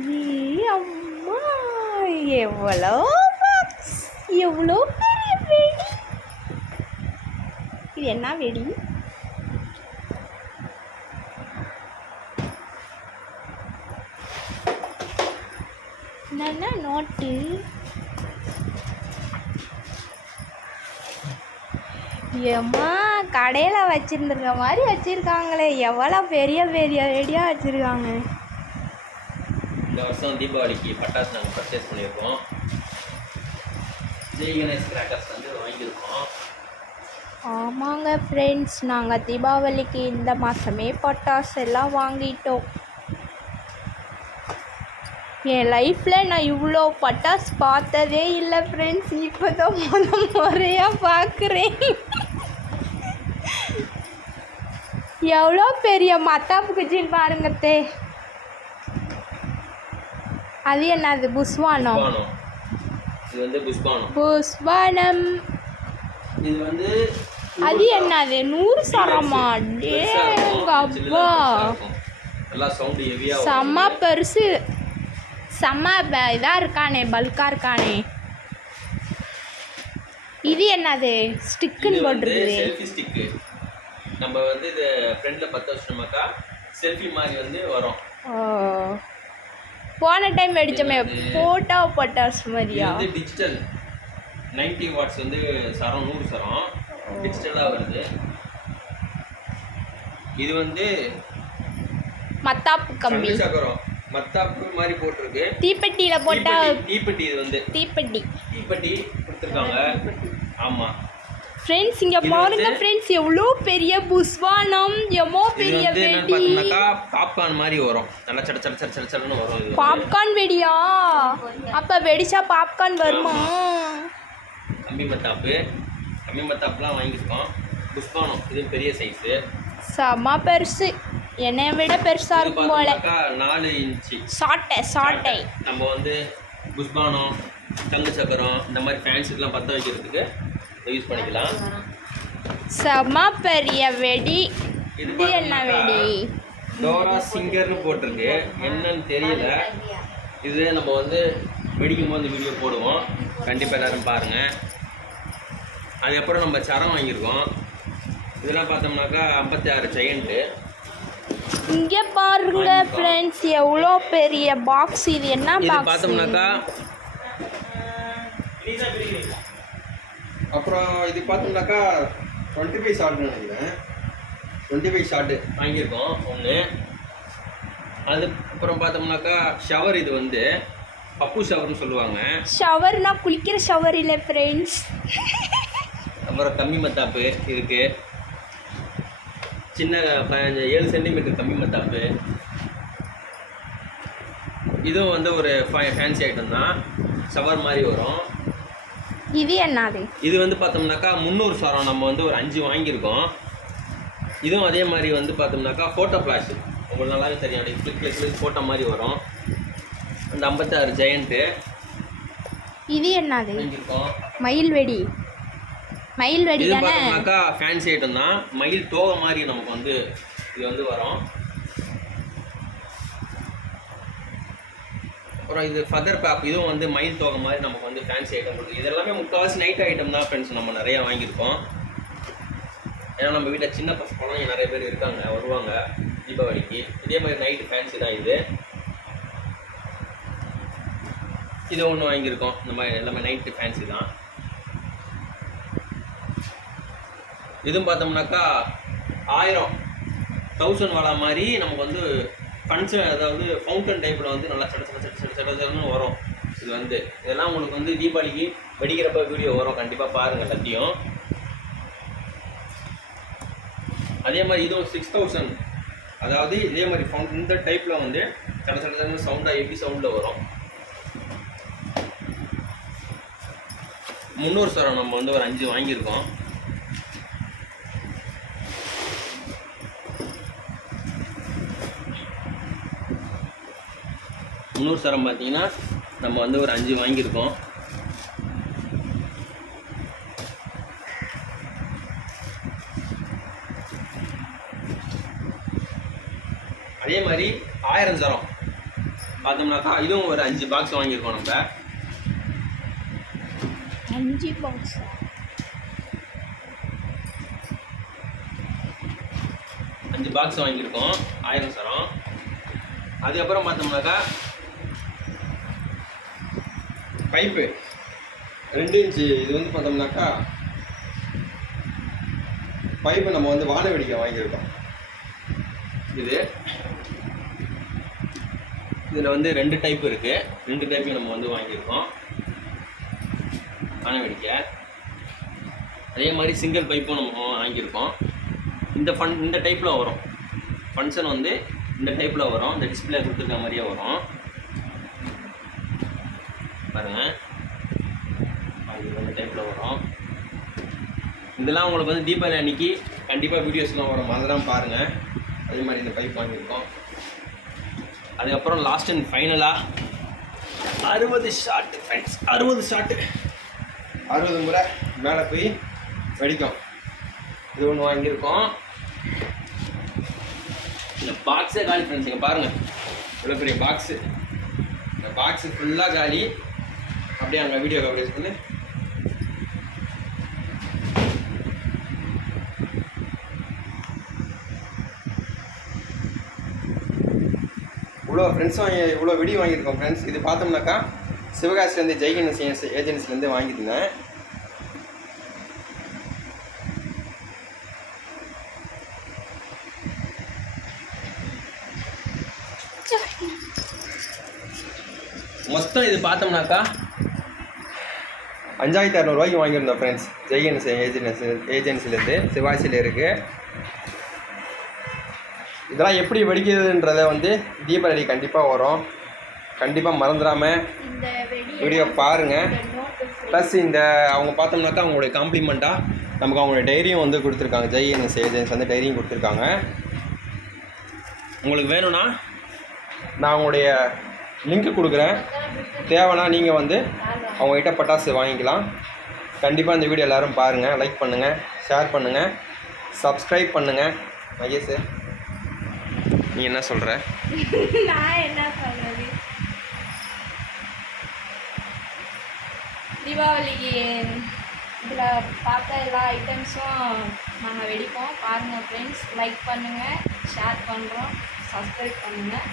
அம்மா எவ்வளோ பாக்ஸ், எவ்வளோ பெரிய வெடி. இது என்ன வெடி? என்னென்ன நோட்டு? ஏம்மா கடையில் வச்சுருந்துருக்க மாதிரி வச்சுருக்காங்களே, எவ்வளோ பெரிய பெரிய வெடியாக வச்சுருக்காங்க. இந்த வருஷம் தீபாவளிக்கு பட்டாசு நாங்கள் பர்ச்சேஸ் பண்ணியிருக்கோம். ஜெய் கணேஷ் கிராக்கர்ஸ் வந்து வாங்கியிருக்கோம். ஆமாங்க ஃப்ரெண்ட்ஸ், நாங்கள் தீபாவளிக்கு இந்த மாதமே பட்டாசு எல்லாம் வாங்கிட்டோம். என் லைஃப்பில் நான் இவ்வளோ பட்டாசு பார்த்ததே இல்லை ஃப்ரெண்ட்ஸ். இப்போ தான் முறையாக பார்க்குறேன். எவ்வளோ பெரிய மத்தாப்பு குச்சின்னு பாருங்கத்தே. அது என்னது? புஸ்வானம். இது வந்து புஸ்வானம். இது வந்து அது என்னது? 100 சரமா? டேங்கப்பா, நல்லா சவுண்ட் ஹெவியா, செம்ம பெருசு, செம்ம இதாக இருக்கானே, பல்காக இருக்கானே. இது என்னது? ஸ்டிக்குன்னு போட்டுருக்குது. Selfie stick. நம்ம வந்து இது ஃப்ரெண்டில் 10 வருஷமாக்கா செல்ஃபி மாதிரி வந்து வரும். போன டைம் வெடிச்சோமே ஃபோட்டோ பட்டாசு மாதிரியா? இது டிஜிட்டல் 90 வாட்ஸ் வந்து சரம், 100 சரம் டிஜிட்டலாக வருது. இது வந்து மத்தாப்பு கம்பி, சக்கரம் மத்தாப்பு மாதிரி போட்டிருக்கு. தீப்பெட்டியில் போட்டால் தீப்பெட்டி. இது வந்து தீப்பெட்டி கொடுத்துருக்காங்க. ஆமாம் ஃப்ரெண்ட்ஸ், இங்கே பாருங்க ஃப்ரெண்ட்ஸ், எவ்வளோ பெரிய புஸ்வானம், எவ்வளோ பெரிய வெடி. பாப்கார்ன் மாதிரி வரும், நல்லா சட சட சட சடன்னு வரும். பாப்கார்ன் வெடியா? அப்போ வெடிச்சா பாப்கார்ன் வருமா? கம்பி மத்தாப்புலாம் வாங்கியிருக்கோம். புஷ்பானம் இது பெரிய சைஸு, செம்ம பெருசு, என்னை விட பெருசாக இருக்கும் போல. 4 இன்ச்சு சாட்டை. நம்ம வந்து புஷ்பானம், தங்கு சக்கரம் இந்த மாதிரி ஃபேன்ஸுக்கெலாம் பற்ற வைக்கிறதுக்கு யூஸ் பண்ணிக்கலாம். செம்ம பெரிய வெடி. இது என்ன வெடி? டோரா சிங்கர்னு போட்டிருக்கு, என்னன்னு தெரியல. இது நம்ம வந்து வெடிக்கும் போது வீடியோ போடுவோம், கண்டிப்பாக எல்லோரும் பாருங்கள். அதுக்கப்புறம் நம்ம சரம் வாங்கியிருக்கோம். இதெல்லாம் பார்த்தோம்னாக்கா 56 ஜெயண்ட்டு. இங்கே பாருங்க ஃப்ரெண்ட்ஸ், எவ்வளோ பெரிய பாக்ஸ். இது என்ன பாக்ஸ்? பார்த்தோம்னாக்கா அப்புறம் இது பார்த்தோம்னாக்கா 25 ஷார்ட்னு நினைக்கிறேன். 25 ஷார்ட்டு வாங்கியிருக்கோம் ஒன்று. அதுக்கப்புறம் பார்த்தோம்னாக்கா ஷவர். இது வந்து பப்பு ஷவர்னு சொல்லுவாங்க. ஷவர்னா குளிக்கிற ஷவர் இல்லை ஃப்ரெண்ட்ஸ். அப்புறம் கம்மி மத்தாப்பு இருக்குது, சின்ன 7 சென்டிமீட்டர் கம்மி மத்தாப்பு. இதுவும் வந்து ஒரு ஃபேன்சி ஐட்டம் தான், ஷவர் மாதிரி வரும். இது என்னது? இது வந்து பார்த்தோம்னாக்கா 300 சரம். நம்ம வந்து ஒரு 5 வாங்கியிருக்கோம். இதுவும் அதே மாதிரி வந்து பார்த்தோம்னாக்கா ஃபோட்டோ ஃப்ளாஷ், உங்களுக்கு நல்லாவே தெரியும், அப்படி கிளிக் ஃபோட்டோ மாதிரி வரும். அந்த 56 ஜெயண்ட்டு. இது என்னது? வாங்கியிருக்கோம். மயில் வெடி இது தானே? பார்த்தோம்னாக்கா ஃபேன்சி ஐட்டம் தான், மயில் தோகை மாதிரி நமக்கு வந்து இது வந்து வரும். அப்புறம் இது ஃபதர் பேப், இதுவும் வந்து மயில் தோகை மாதிரி நமக்கு வந்து ஃபேன்சி ஐட்டம் கொடுக்குது. இது எல்லாமே முக்கால்வாசி நைட் ஐட்டம் தான் ஃப்ரெண்ட்ஸ், நம்ம நிறையா வாங்கியிருக்கோம். ஏன்னா நம்ம வீட்டில் சின்ன பசங்க நிறைய பேர் இருக்காங்க, வருவாங்க தீபாவளிக்கு. இதே மாதிரி நைட்டு ஃபேன்சி தான் இது. இதை ஒன்று வாங்கியிருக்கோம். இந்த மாதிரி எல்லாமே நைட்டு ஃபேன்சி தான். இதுவும் பார்த்தோம்னாக்கா 1000 வாலா மாதிரி நமக்கு வந்து ஃபங்க்ஷன், அதாவது ஃபவுண்டன் டைப்பில் வந்து நல்லா சடன்னு வரும். இது வந்து இதெல்லாம் உங்களுக்கு வந்து தீபாவளிக்கு வெடிக்கிறப்ப வீடியோ வரும், கண்டிப்பாக பாருங்கள் எல்லாத்தையும். அதே மாதிரி இதுவும் 6000, அதாவது இதே மாதிரி ஃபவுண்டன் இந்த டைப்பில் வந்து சடன்னு சவுண்டாக ஹெவி சவுண்டில் வரும். 300 சரம் நம்ம வந்து ஒரு 5 வாங்கியிருக்கோம். முந்நூறு சரம் பார்த்தீங்கன்னா நம்ம வந்து ஒரு 5 வாங்கியிருக்கோம். அதே மாதிரி 1000 சரம் பார்த்தோம்னாக்கா இதுவும் ஒரு 5 பாக்ஸ் வாங்கியிருக்கோம் நம்ம. 5 பாக்ஸ் 5 பாக்ஸ் வாங்கியிருக்கோம் 1000 சரம். அதுக்கப்புறம் பார்த்தோம்னாக்கா பைப்பு 2 இன்ச்சு. இது வந்து பார்த்தோம்னாக்கா பைப்பு நம்ம வந்து வான வெடிக்கை வாங்கியிருக்கோம். இதில் வந்து 2 டைப் இருக்குது. 2 டைப்பையும் நம்ம வந்து வாங்கியிருக்கோம் வான வெடிக்கை. அதே மாதிரி சிங்கிள் பைப்பும் நம்ம வாங்கியிருக்கோம். இந்த டைப்பில் வரும். ஃபங்க்ஷன் வந்து இந்த டைப்பில் வரும். இந்த டிஸ்பிளே கொடுத்துருக்க மாதிரியே வரும் பாருங்கள். இது இந்த டைப்பில் வரும். இதெல்லாம் உங்களுக்கு வந்து தீபாவளி அன்றைக்கி கண்டிப்பாக வீடியோஸ்லாம் வரும், அதெல்லாம் பாருங்கள். அதே மாதிரி இந்த பைப் வாங்கியிருக்கோம். அதுக்கப்புறம் லாஸ்ட் அண்ட் ஃபைனலாக 60 ஷாட்டு ஃப்ரெண்ட்ஸ். 60 ஷாட்டு 60 முறை மேலே போய் வெடிக்கும். இது ஒன்று வாங்கியிருக்கோம். இந்த பாக்ஸே காலி ஃப்ரெண்ட்ஸ். இங்கே பாருங்கள் இவ்வளோ பெரிய பாக்ஸு. இந்த பாக்ஸு ஃபுல்லாக காலி. அப்படியே அங்கே வீடியோ கவரேஜ் பண்ணி இவ்வளோ ஃப்ரெண்ட்ஸும் இவ்வளோ வெடி வாங்கியிருக்கோம் ஃப்ரெண்ட்ஸ். இது பார்த்தோம்னாக்கா சிவகாசிலேருந்து ஜெய்கணேஷ் ஏஜென்சிலேருந்து வாங்கியிருந்தேன். மொத்தம் இது பார்த்தோம்னாக்கா 5600 ரூபாய்க்கு வாங்கியிருந்தோம் ஃப்ரெண்ட்ஸ். ஜெய்கணேஷ் ஏஜென்சிலேருந்து சிவாசியில் இருக்குது. இதெல்லாம் எப்படி வெடிக்கிறதுன்றதை வந்து தீபாவளி கண்டிப்பாக வரும். கண்டிப்பாக மறந்துடாமல் வீடியோ பாருங்கள். ப்ளஸ் அவங்க பார்த்தோம்னாக்கா அவங்களுடைய காம்ப்ளிமெண்ட்டாக நமக்கு அவங்களுடைய டைரியும் வந்து கொடுத்துருக்காங்க. ஜெய்கணேஷ் ஏஜென்சி வந்து டைரியும் கொடுத்துருக்காங்க. உங்களுக்கு வேணும்னா நான் அவங்களுடைய லிங்க்கு கொடுக்குறேன். தேவைன்னா நீங்கள் வந்து அவங்ககிட்ட பட்டாசு வாங்கிக்கலாம். கண்டிப்பாக இந்த வீடியோ எல்லோரும் பாருங்கள். லைக் பண்ணுங்கள், ஷேர் பண்ணுங்கள், சப்ஸ்கிரைப் பண்ணுங்கள். மகேஷ் நீ என்ன சொல்கிற? நான் என்ன சொல்கிறது, தீபாவளிக்கு இதில் பார்த்த எல்லா ஐட்டம்ஸும் நாங்கள் வெடிப்போம். பாருங்கள் ஃப்ரெண்ட்ஸ். லைக் பண்ணுங்கள், ஷேர் பண்ணுறோம், சப்ஸ்கிரைப் பண்ணுங்கள்.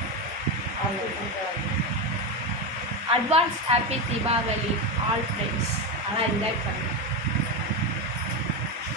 Advance happy Deepavali all friends. ஆனால் என்ஜாய் பண்ணுங்கள்.